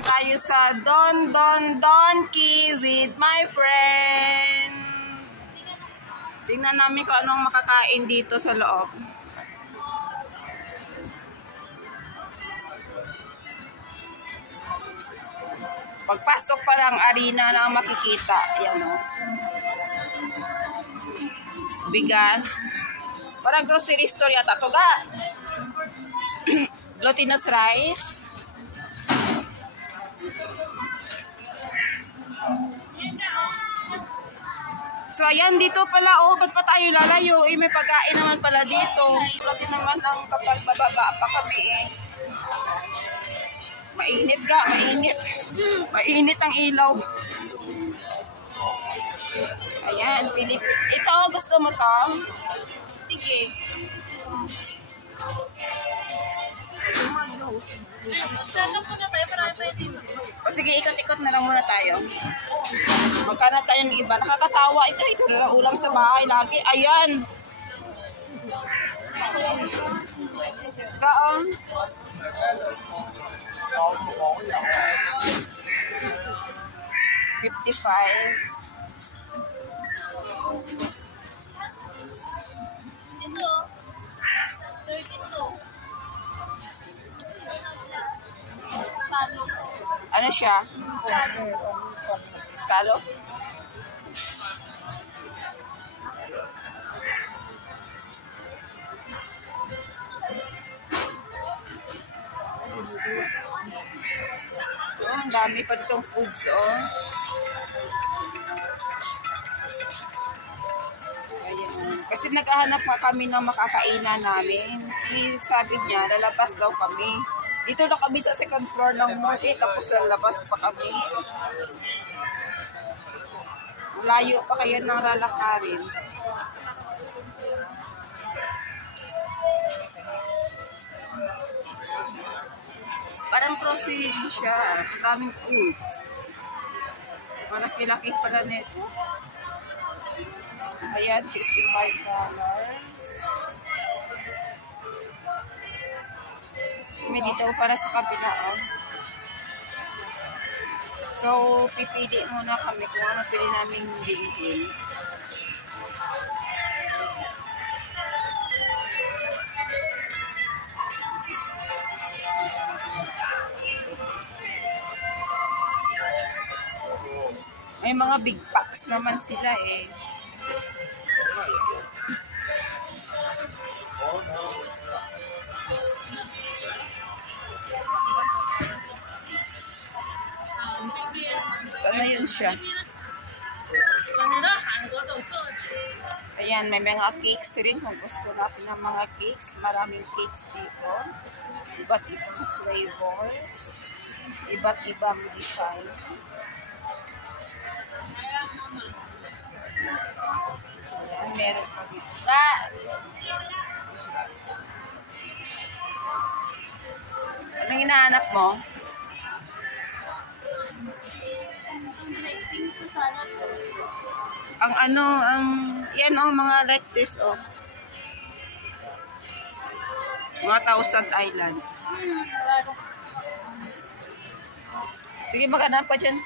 naman tayo sa Don Donki with my friend. Tingnan namin kung anong makakain dito sa loob. Pagpasok pa lang arena na makikita. Ayan o. Bigas. Parang grocery store yata. Toga. Glutinous rice. So ayan, dito pala, oh, ba't pa tayo lalayo? Eh, may pagkain naman pala dito. Lagi naman ang kapag bababa pa kami eh. Mainit ka, mainit. Mainit ang ilaw. Ayan, Pilipin. Ito, gusto mo to? Sige. O sige, ikot-ikot na lang muna tayo. Magkana tayo ng iba. Nakakasawa. Ito na ulam sa bahay lagi. Ayan. Kaon. $55. Ano siya? Scallop? Oh, ang dami pa ditong foods, oh. Ayan. Kasi naghahanap nga kami ng makakainan namin. Sabi niya, lalabas daw kami. Dito na kami sa second floor ng mall, tapos lalabas pa kami. Layo pa kaya ng lalakarin. Parang grocery siya. Daming foods. Malaki-laki pala nito. Ayan, $55. May dito para sa kabila. Oh. So, pipili muna kami kung ano pili namin bilhin. May mga big packs naman sila eh. Sana yun siya. Ayan, may mga cakes rin kung gusto natin ng mga cakes. Maraming cakes dito. Iba't ibang flavors. Iba't ibang design. Ayan, meron pa dito. Anong hinahanap mo? Ang ano, yan oh, mga like this oh. Mga Thousand Island. Sige, maghanap ka dyan.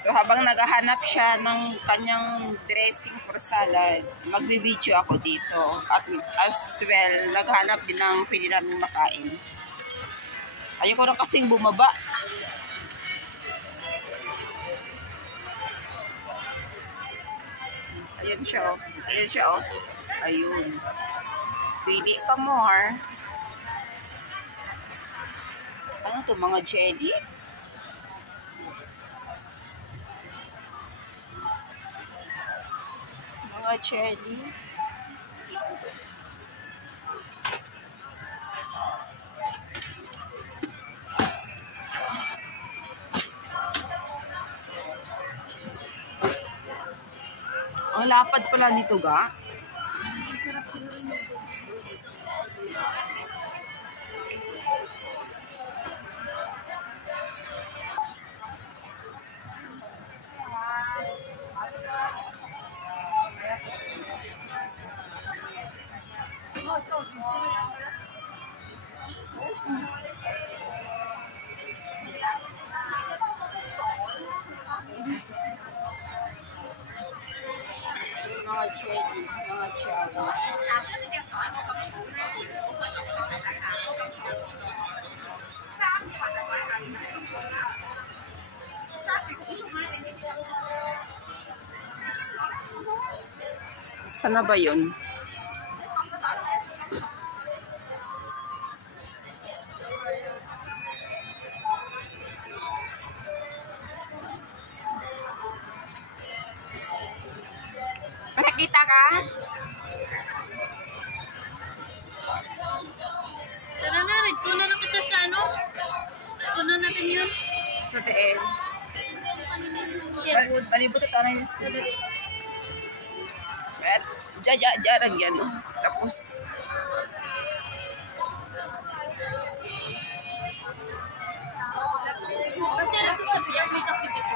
So habang naghahanap siya ng kanyang dressing for salad, magbi-video ako dito. At as well, naghahanap din ng pwede namin makain. Ayoko na kasing bumaba. Ayan siya oh. Ayan siya oh. Ayun. Pili pa more. Ano to, mga jelly? Mga jelly. Ang lapad pala nito ga. Mga cherry, mga cherry. Sana ba yun? Nakita ka? Tara na, nagtuna na kita sa ano? Tuna natin yun. Sa TL. Palibot ito na yung spoon. At jarang yan. Tapos, Kasi alam ko ba, may kape dito.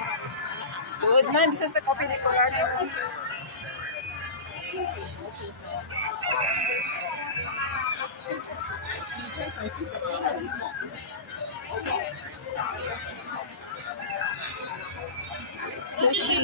good man. Bisa sa coffee ni Colano. Sushi.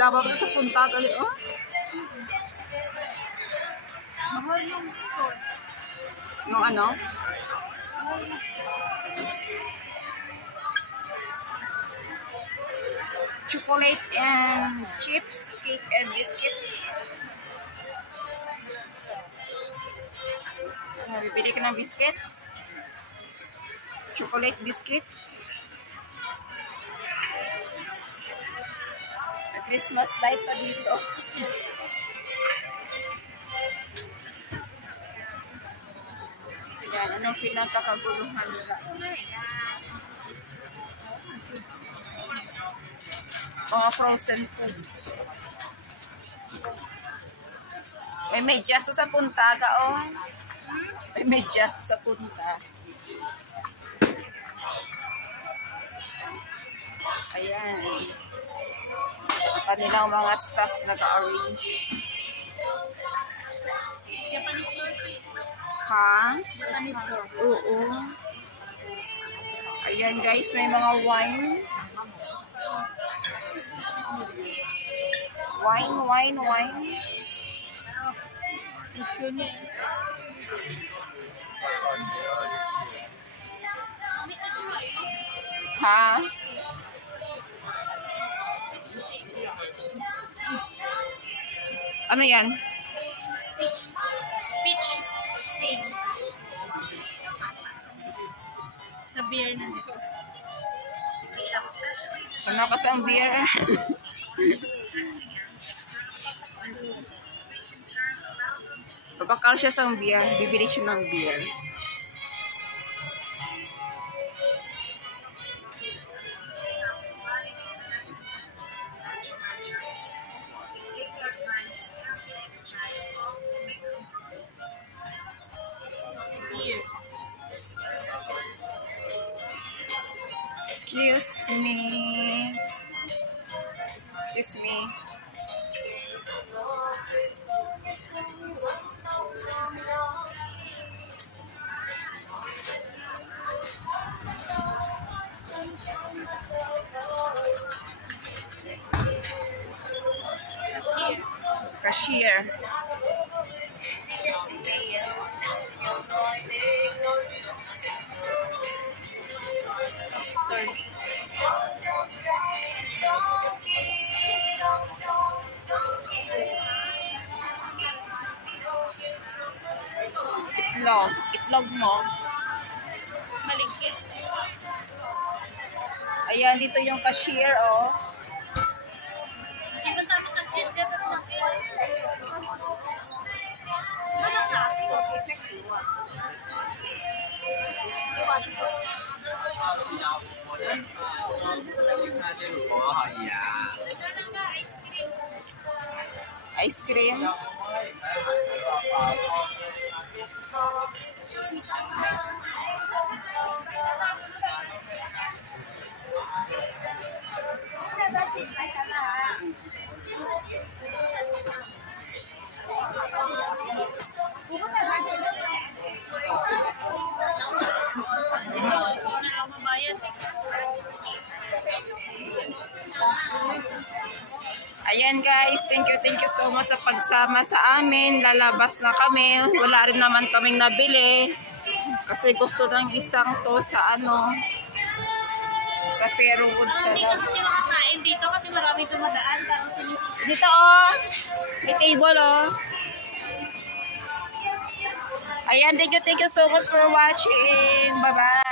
Laba ba sa punta gali oh? Mahal yung phone. Nung ano? Chocolate and chips, cake and biscuits. Bibili ka ng biscuit? Chocolate biscuits. May Christmas light pa dito. Yan, anong pinagkakaguluhan nila? Mga frozen foods. May medyas to sa punta ka, oh. May medyas to sa punta. Ayan. Ang kanilang mga staff naka-arrange. Japanese store. Ha? Japanese store. Oo. Ayan guys, may mga wine. Wine. Ha? Ano yan? Peach taste. Sa beer na dito. Ano kasi ang beer? Babakal siya sa beer. Bibili siya ng beer. Beer. Excuse me. Excuse me. Cashier. Itlog. Itlog mo. Mali. Ayan, dito yung cashier, oh. Hindi ba tayo ka-shit dito lang Ice cream. Ayan guys, thank you so much sa pagsama sa amin. Lalabas na kami. Wala rin naman kaming nabili. Kasi gusto ng isang to sa sa Fairwood. Hindi ka kasi makakain dito kasi marami dumadaan. Dito oh, may table oh. Ayan, thank you so much for watching. Bye-bye.